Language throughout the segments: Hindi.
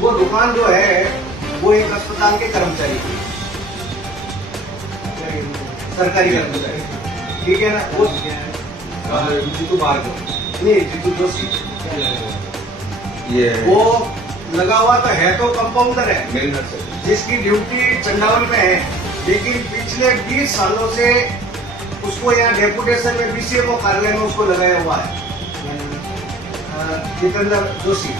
वो दुकान जो है वो एक अस्पताल के कर्मचारी की, सरकारी कर्मचारी, ठीक है ना। वो जीतू मार्ग नहीं, जीतू जोशी, ये वो लगा हुआ तो है, तो कंपाउंडर है मेहनत से जिसकी ड्यूटी चंडावल में है, लेकिन पिछले 20 सालों से उसको यहाँ डेपुटेशन में बीसीएमओ कार्यालय में उसको लगाया हुआ है जितेंद्र जोशी।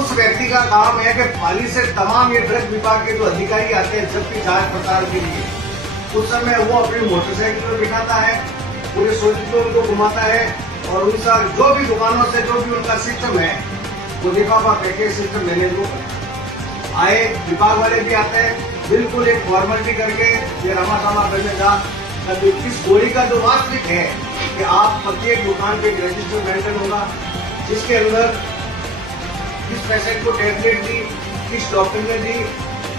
उस व्यक्ति का काम है कि पाली से तमाम ये ड्रग विभाग के जो अधिकारी आते हैं जब भी जांच पड़ताल के लिए, उस समय वो अपनी मोटरसाइकिल पर बिठाता है, पूरे सोच को उनको घुमाता है और उनका जो भी दुकानों से जो भी उनका सिस्टम है वो लिफाफा पैकेज सिस्टम लेने को आए। विभाग वाले भी आते हैं, बिल्कुल एक फॉर्मेलिटी करके ये रामा करने का इस गोली का जो वास्तविक है कि आप प्रत्येक दुकान पे रजिस्टर मेंटेन होगा, जिसके अंदर किस पेशेंट को टैबलेट दी, किस डॉक्टर ने दी,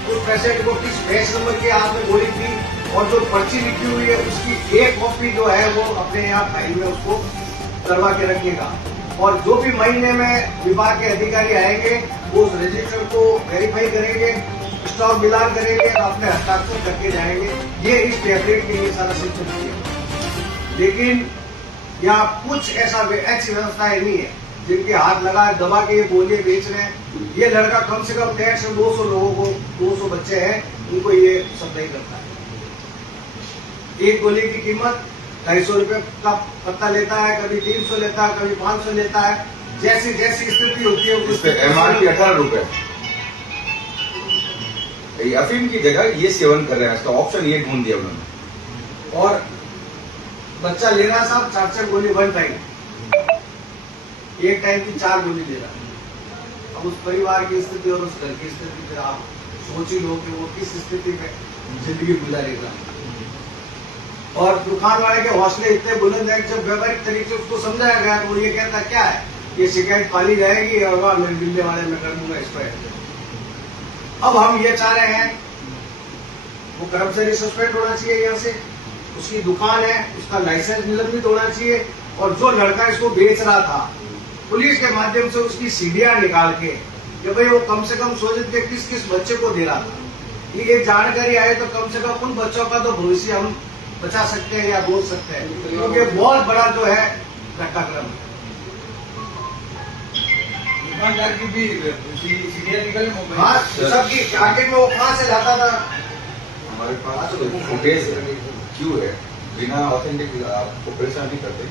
उस पेशेंट को किस बैच नंबर के आपने गोली दी, और जो पर्ची लिखी हुई है उसकी एक कॉपी जो है वो अपने यहाँ फाइल में उसको करवा के रखिएगा। और जो भी महीने में विभाग के अधिकारी आएंगे वो उस रजिस्टर को वेरीफाई करेंगे, स्टॉक मिलान करेंगे और अपने हस्ताक्षर करके जाएंगे। ये इस टैबलेट के लिए सारा सिस्टम है। लेकिन यहाँ कुछ ऐसा ऐसी व्यवस्थाएं नहीं है जिनके हाथ लगा दबा के ये गोलियां बेच रहे हैं। ये लड़का कम से कम 150-200 लोगों को, 200 बच्चे हैं उनको ये सप्लाई करता है। एक गोली की कीमत 250 रुपए का पत्ता लेता है, कभी 300 लेता है, कभी 500 लेता है, जैसी जैसी स्थिति होती है उस पे MRP 18 रुपए। अफीम की जगह ये सेवन कर रहे हैं, इसका ऑप्शन ये ढूंढ दिया उन्होंने। और बच्चा ले रहा साहब 4-4 गोली वन टाइम, एक टाइम की 4 गोली ले रहा। अब उस परिवार की स्थिति और उस घर की स्थिति पे आप सोच ही लो कि वो किस स्थिति में जिंदगी गुजारेगा। और दुकान वाले के हौसले इतने बुलंद है कि जब व्यवहारिक तरीके से उसको समझाया गया तो वो ये कहता क्या है, ये शिकायत पाली जाएगी और वह मेरे बिल्ले वाले में कर दूंगा इसको। अब हम ये चाह रहे हैं वो कर्मचारी सस्पेंड होना चाहिए यहाँ से, उसकी दुकान है उसका लाइसेंस निलंबित होना चाहिए, और जो लड़का इसको बेच रहा था पुलिस के माध्यम से उसकी सीढ़ियां निकाल के कि भाई वो कम से कम सोचे थे किस किस बच्चे को दे रहा था, ये जानकारी आए तो कम से कम उन बच्चों का तो भविष्य हम बचा सकते हैं या बोल सकते हैं, क्योंकि बहुत बड़ा जो है घटनाक्रम है। दुकानदार की भी सीढ़ियां निकले, हाँ, सबकी आखिर में वो कहाँ से लाता था। हमारे पास फुटेज है, क्यों है, बिना ऑथेंटिक आप ऑपरेशन नहीं करते।